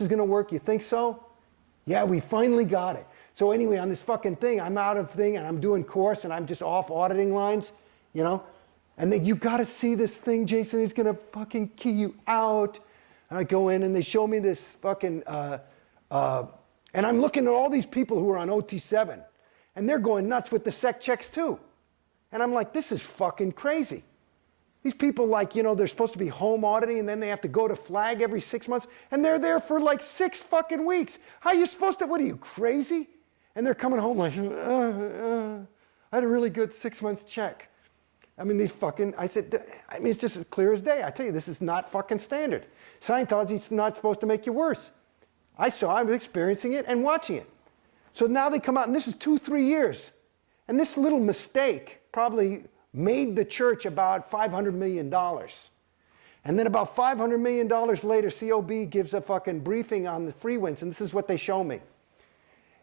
is going to work? You think so? Yeah, we finally got it. So anyway, on this fucking thing, I'm out of thing and I'm doing course and I'm just off auditing lines, you know? And then you got to see this thing, Jason, is going to fucking key you out. And I go in and they show me this fucking, and I'm looking at all these people who are on OT7 and they're going nuts with the sec checks too. And I'm like, this is fucking crazy. These people, like, you know, they're supposed to be home auditing and then they have to go to flag every 6 months and they're there for like 6 fucking weeks. How are you supposed to, what are you, crazy? And they're coming home like, I had a really good 6 months check. I mean, these fucking, I said, I mean, it's just as clear as day. I tell you, this is not fucking standard. Scientology's not supposed to make you worse. I was experiencing it and watching it. So now they come out, and this is 2-3 years. And this little mistake probably made the church about $500 million. And then about $500 million later, COB gives a fucking briefing on the free winds, and this is what they show me.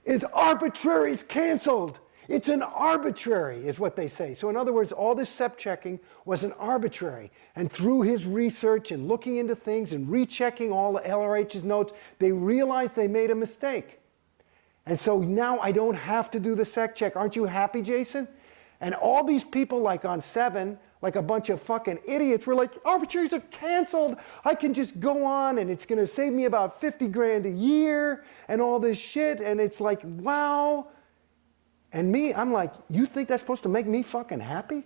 It's arbitrary, it's canceled. It's an arbitrary, is what they say. So in other words, all this SEP checking was an arbitrary. And through his research and looking into things and rechecking all the LRH's notes, they realized they made a mistake. And so now I don't have to do the SEC check. Aren't you happy, Jason? And all these people like on 7, like a bunch of fucking idiots, were like, arbitraries are canceled. I can just go on and it's going to save me about 50 grand a year and all this shit. And it's like, wow. And me, I'm like, you think that's supposed to make me fucking happy?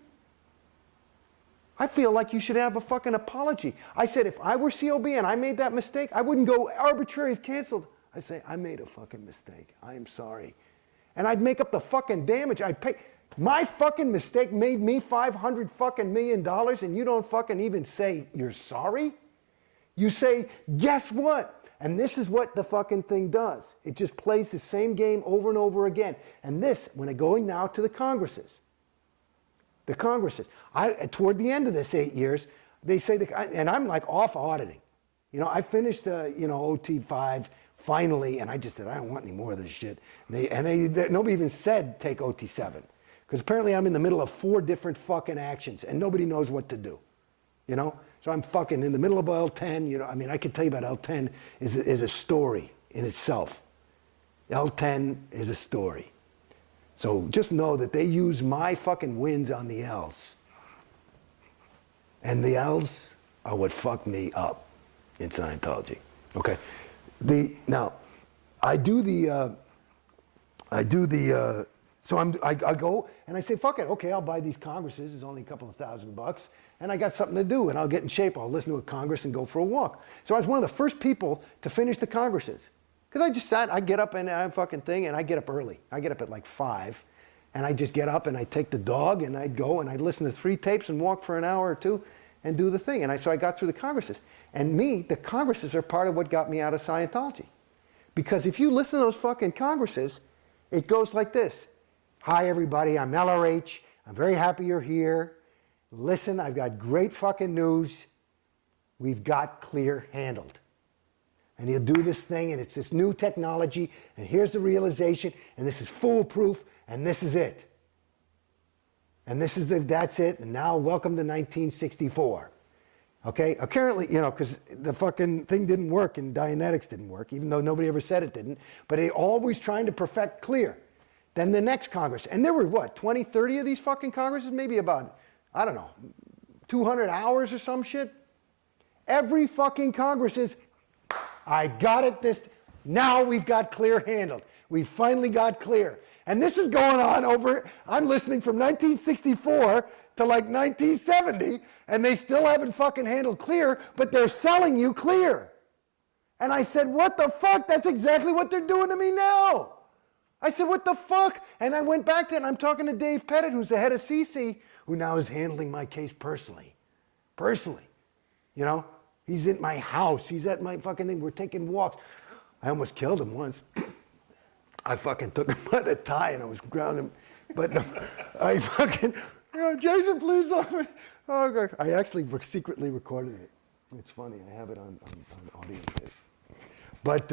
I feel like you should have a fucking apology. I said, if I were COB and I made that mistake, I wouldn't go, arbitrary is canceled. I say, I made a fucking mistake. I am sorry. And I'd make up the fucking damage. I'd pay. My fucking mistake made me $500 fucking million and you don't fucking even say you're sorry? You say, guess what? And this is what the fucking thing does. It just plays the same game over and over again. And this, when I'm going now to the Congresses, toward the end of this 8 years, they say, and I'm like off auditing. You know, I finished, OT5 finally, and I just said, I don't want any more of this shit. Nobody even said take OT7. Because apparently I'm in the middle of 4 different fucking actions, and nobody knows what to do. You know? So I'm fucking in the middle of L10, you know, I mean, I could tell you about L10 is a story in itself. L10 is a story. So just know that they use my fucking wins on the L's. And the L's are what fucked me up in Scientology. Okay? Now, I go and I say, fuck it, okay, I'll buy these Congresses, it's only a couple of $1,000, and I got something to do, and I'll get in shape, I'll listen to a Congress and go for a walk. So I was one of the first people to finish the Congresses. Because I just sat, I get up and I fucking thing, and I get up early. I get up at like 5, and I just get up and I take the dog, and I'd go and I'd listen to 3 tapes and walk for an hour or 2 and do the thing. And so I got through the Congresses. And the Congresses are part of what got me out of Scientology. Because if you listen to those fucking Congresses, it goes like this. Hi everybody, I'm LRH. I'm very happy you're here. Listen, I've got great fucking news. We've got clear handled. And he'll do this thing, and it's this new technology, and here's the realization, and this is foolproof, and this is it. And that's it, and now welcome to 1964. Okay, apparently, you know, because the fucking thing didn't work and Dianetics didn't work, even though nobody ever said it didn't, but they always trying to perfect clear. Then the next Congress, and there were what, 20, 30 of these fucking Congresses, maybe about, I don't know, 200 hours or some shit. Every fucking Congress is, I got it now we've got clear handled. We finally got clear. And this is going on over, I'm listening from 1964 to like 1970, and they still haven't fucking handled clear, but they're selling you clear. And I said, what the fuck? That's exactly what they're doing to me now. I said, what the fuck? And I went back to it, and I'm talking to Dave Pettit, who's the head of CC, who now is handling my case personally. Personally. You know? He's in my house. He's at my fucking thing. We're taking walks. I almost killed him once. I fucking took him by the tie and I was grounding him. But I fucking, Jason, please don't me. Oh, God. I actually secretly recorded it. It's funny. I have it on audio tape. But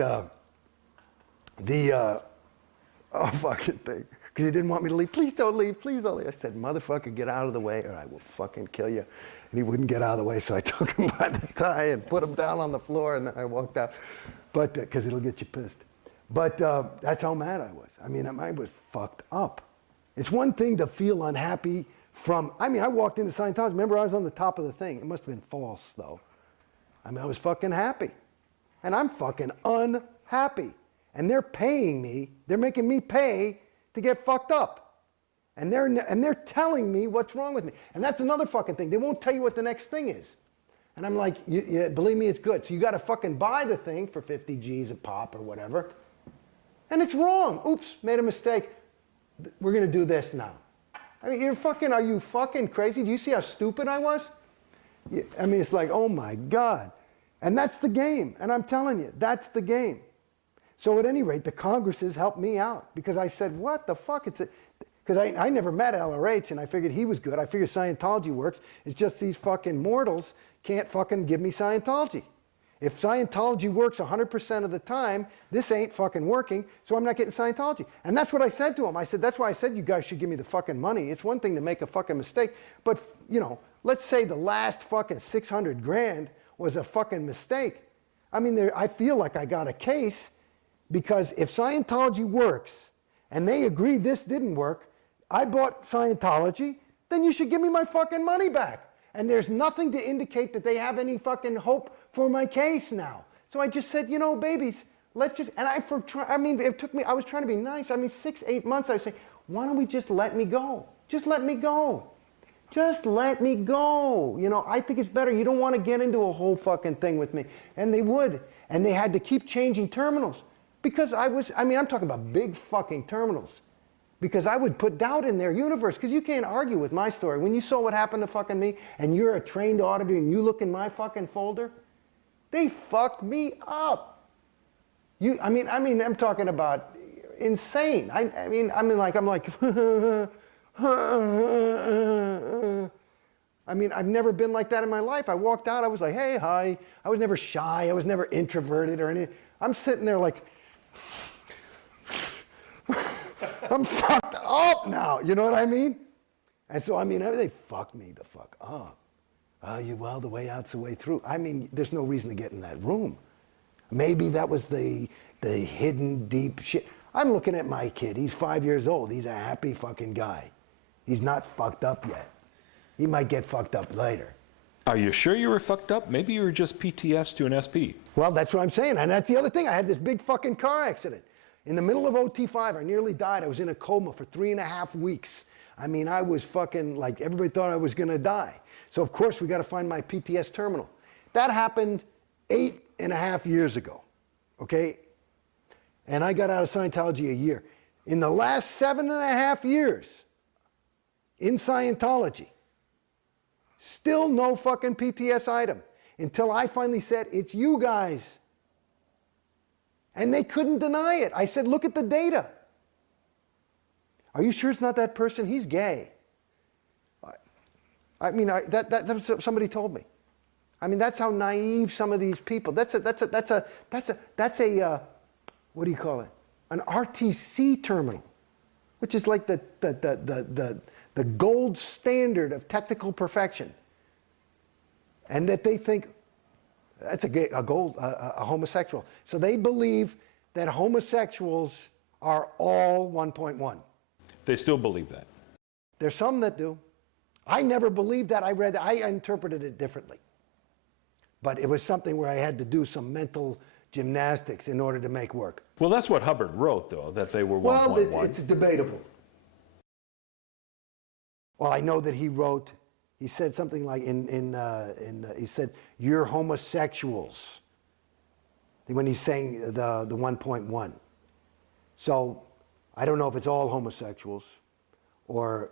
fucking thing. Because he didn't want me to leave. Please don't leave. Please don't leave. I said, motherfucker, get out of the way or I will fucking kill you. And he wouldn't get out of the way, so I took him by the tie and put him down on the floor, and then I walked out. But, because it'll get you pissed. But that's how mad I was. I mean, I was fucked up. It's one thing to feel unhappy from, I mean, I walked into Scientology. Remember, I was on the top of the thing. It must have been false, though. I mean, I was fucking happy. And I'm fucking unhappy. And they're paying me, they're making me pay to get fucked up. And they're telling me what's wrong with me. And that's another fucking thing. They won't tell you what the next thing is. And I'm like, believe me, it's good. So you got to fucking buy the thing for 50 G's a pop or whatever. And it's wrong. Oops, made a mistake. We're going to do this now. I mean, are you fucking crazy? Do you see how stupid I was? I mean, it's like, oh my God. And that's the game. And I'm telling you, that's the game. So at any rate, the Congresses helped me out because I said, what the fuck? Because I never met LRH and I figured he was good. I figured Scientology works. It's just these fucking mortals can't fucking give me Scientology. If Scientology works 100% of the time, this ain't fucking working, so I'm not getting Scientology. And that's what I said to him. I said, that's why I said you guys should give me the fucking money. It's one thing to make a fucking mistake, but, you know, let's say the last fucking 600 grand was a fucking mistake. I mean, I feel like I got a case because if Scientology works and they agree this didn't work, I bought Scientology, then you should give me my fucking money back. And there's nothing to indicate that they have any fucking hope for my case now. So I just said, you know, babies, let's just, and it took me, I was trying to be nice. I mean, 6-8 months I was saying, why don't we just let me go? Just let me go. Just let me go. You know, I think it's better. You don't want to get into a whole fucking thing with me. And they would. And they had to keep changing terminals. Because I'm talking about big fucking terminals. Because I would put doubt in their universe. Because you can't argue with my story. When you saw what happened to fucking me, and you're a trained auditor, and you look in my fucking folder, they fucked me up. I'm talking about insane. I'm like, I mean, I've never been like that in my life. I walked out, I was like, hey, hi. I was never shy. I was never introverted or anything. I'm sitting there like, I'm fucked up now. You know what I mean? And so, I mean, they fucked me the fuck up. Well, the way out's the way through. I mean, there's no reason to get in that room. Maybe that was the hidden deep shit. I'm looking at my kid. He's 5 years old. He's a happy fucking guy. He's not fucked up yet. He might get fucked up later. Are you sure you were fucked up? Maybe you were just PTS to an SP. Well, that's what I'm saying. And that's the other thing. I had this big fucking car accident. In the middle of OT5, I nearly died. I was in a coma for 3.5 weeks. I mean, I was fucking like, everybody thought I was going to die. So, of course, we got to find my PTS terminal. That happened 8.5 years ago, okay? And I got out of Scientology a year. In the last 7.5 years in Scientology, still no fucking PTS item until I finally said, it's you guys. And they couldn't deny it. I said, look at the data. Are you sure it's not that person? He's gay. I mean, that's what somebody told me. I mean, that's how naive some of these people. That's a what do you call it? An RTC terminal, which is like the gold standard of technical perfection. And that they think that's a homosexual. So they believe that homosexuals are all 1.1. They still believe that. There's some that do. I never believed that. I interpreted it differently. But it was something where I had to do some mental gymnastics in order to make work. Well, that's what Hubbard wrote, though, that they were 1.1. Well, it's debatable. Well, I know that he wrote, he said something like he said, you're homosexuals, when he's saying the 1.1. So I don't know if it's all homosexuals or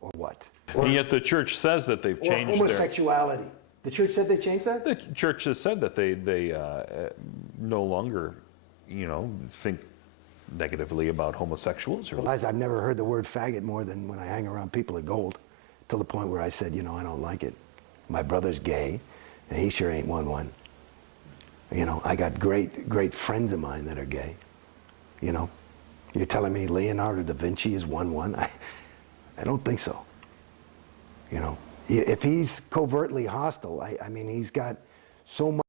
what. And yet the church says that they've changed homosexuality. The church said they changed that? The church has said that they no longer, think negatively about homosexuals. Well, I've never heard the word faggot more than when I hang around people at Gold, to the point where I said, I don't like it. My brother's gay, and he sure ain't 1.1. I got great friends of mine that are gay. You're telling me Leonardo da Vinci is 1.1? I don't think so. If he's covertly hostile, I mean, he's got so much